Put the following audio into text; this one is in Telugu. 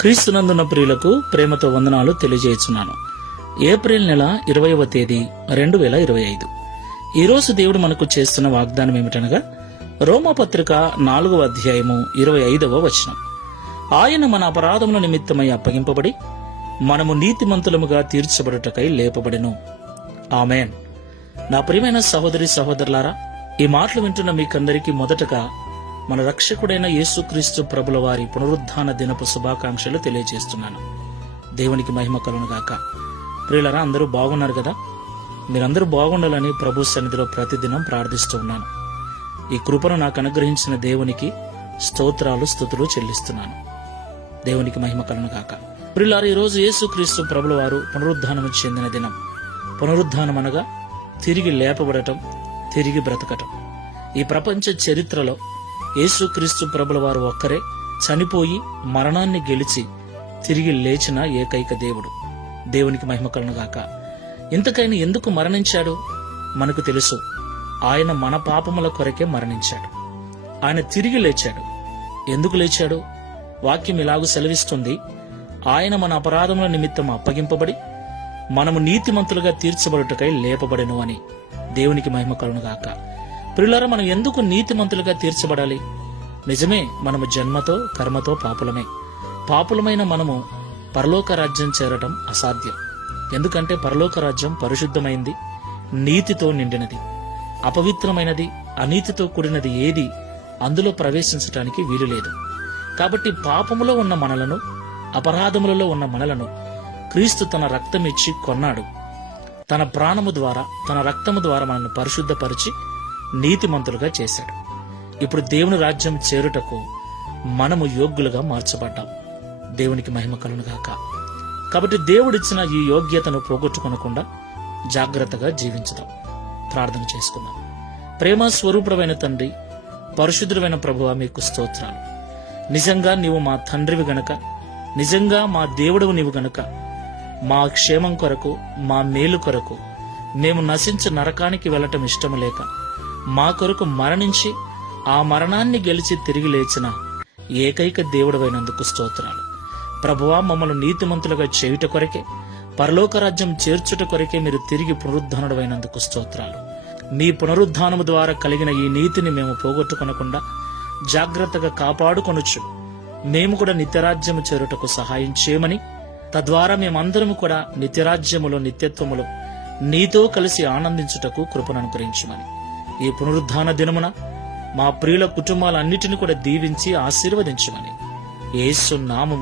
క్రీస్తునందున్న ప్రియులకు ప్రేమతో వందనాలు తెలియజేస్తున్నాను. ఏప్రిల్ నెల 20వ తేదీ 2025. ఈరోజు దేవుడు మనకు చేస్తున్న వాగ్దానం ఏమిటనగా రోమాపత్రిక 4వ అధ్యాయము 25వ వచనం. ఆయన మన అపరాధముల నిమిత్తమై అప్పగింపబడి మనము నీతిమంతులముగా తీర్చబడుటకై లేపబడెను. ఆమేన్. నా ప్రియమైన సహోదరి సహోదరులారా, ఈ మాటలు వింటున్న మీకందరికీ మొదటగా మన రక్షకుడైన యేసుక్రీస్తు ప్రభుల వారి పునరుద్ధాన దినపు శుభాకాంక్షలు తెలియజేస్తున్నాను. దేవునికి మహిమ కలుగునుగాక. ప్రియులారా, అందరూ బాగున్నారు కదా? మీరందరూ బాగుండాలని ప్రభు సన్నిధిలో ప్రతిదినం ప్రార్థిస్తూ ఉన్నాను. ఈ కృపను నాకు అనుగ్రహించిన దేవునికి స్తోత్రాలు స్తుతులు చెల్లిస్తున్నాను. దేవునికి మహిమ కలుగునుగాక. ప్రియులారా, ఈరోజు యేసుక్రీస్తు ప్రభుల వారు పునరుద్ధానము చెందిన దినం. పునరుద్ధానం అనగా తిరిగి లేపబడటం, తిరిగి బ్రతకటం. ఈ ప్రపంచ చరిత్రలో యేసుక్రీస్తు ప్రభుల వారు ఒక్కరే చనిపోయి మరణాన్ని గెలిచి తిరిగి లేచిన ఏకైక దేవుడు. దేవునికి మహిమ కలుగునుగాక. ఇంతకైనా ఎందుకు మరణించాడు మనకు తెలుసు. ఆయన మన పాపముల కొరకే మరణించాడు. ఆయన తిరిగి లేచాడు. ఎందుకు లేచాడు? వాక్యం ఇలాగూ సెలవిస్తుంది, ఆయన మన అపరాధముల నిమిత్తం అప్పగింపబడి మనము నీతిమంతులుగా తీర్చబడుటకై లేపబడెను అని. దేవునికి మహిమ కలుగునుగాక. ప్రియులారా, మనం ఎందుకు నీతిమంతులుగా తీర్చబడాలి? నిజమే, మనము జన్మతో కర్మతో పాపులమే. పాపులమైన మనము పరలోక రాజ్యం చేరటం అసాధ్యం. ఎందుకంటే పరలోక రాజ్యం పరిశుద్ధమైంది, నీతితో నిండినది. అపవిత్రమైనది, అనీతితో కూడినది ఏది అందులో ప్రవేశించటానికి వీలు లేదు. కాబట్టి పాపములో ఉన్న మనలను, అపరాధములలో ఉన్న మనలను క్రీస్తు తన రక్తమిచ్చి కొన్నాడు. తన ప్రాణము ద్వారా, తన రక్తము ద్వారా మనల్ని పరిశుద్ధపరిచి నీతిమంతులుగా చేశాడు. ఇప్పుడు దేవుని రాజ్యం చేరుటకు మనము యోగ్యులుగా మార్చబడ్డాం. దేవునికి మహిమ కలుగునుగాక. కాబట్టి దేవుడిచ్చిన ఈ యోగ్యతను పోగొట్టుకొనకుండా జాగ్రత్తగా జీవించుదాం. ప్రార్థన చేసుకుందాం. ప్రేమ స్వరూపుడైన తండ్రి, పరిశుద్ధుడైన ప్రభువా, మీకు స్తోత్రాలు. నిజంగా నీవు మా తండ్రివి గనక, నిజంగా మా దేవుడవు నీవు గనక, మా క్షేమం కొరకు, మా మేలు కొరకు మేము నశించి నరకానికి వెళ్లటం ఇష్టము లేక మా కొరకు మరణించి ఆ మరణాన్ని గెలిచి తిరిగి లేచిన ఏకైక దేవుడవైనందుకు స్తోత్రాలు. ప్రభువా, మమ్మల్ని నీతిమంతులుగా చేయుట కొరకే, పరలోక రాజ్యం చేర్చుట కొరకే మీరు తిరిగి పునరుద్ధానుడవైనందుకు స్తోత్రాలు. మీ పునరుద్ధానము ద్వారా కలిగిన ఈ నీతిని మేము పోగొట్టుకొనకుండా జాగ్రత్తగా కాపాడుకొనొచ్చు మేము కూడా నిత్యరాజ్యము చేరుటకు సహాయం చేయమని, తద్వారా మేమందరము కూడా నిత్యరాజ్యములో, నిత్యత్వములో నీతో కలిసి ఆనందించుటకు కృపను అనుగ్రహించమని, ఈ పునరుద్ధాన దినమున మా ప్రియుల కుటుంబాలన్నిటిని కూడా దీవించి ఆశీర్వదించమని యేసు నామములో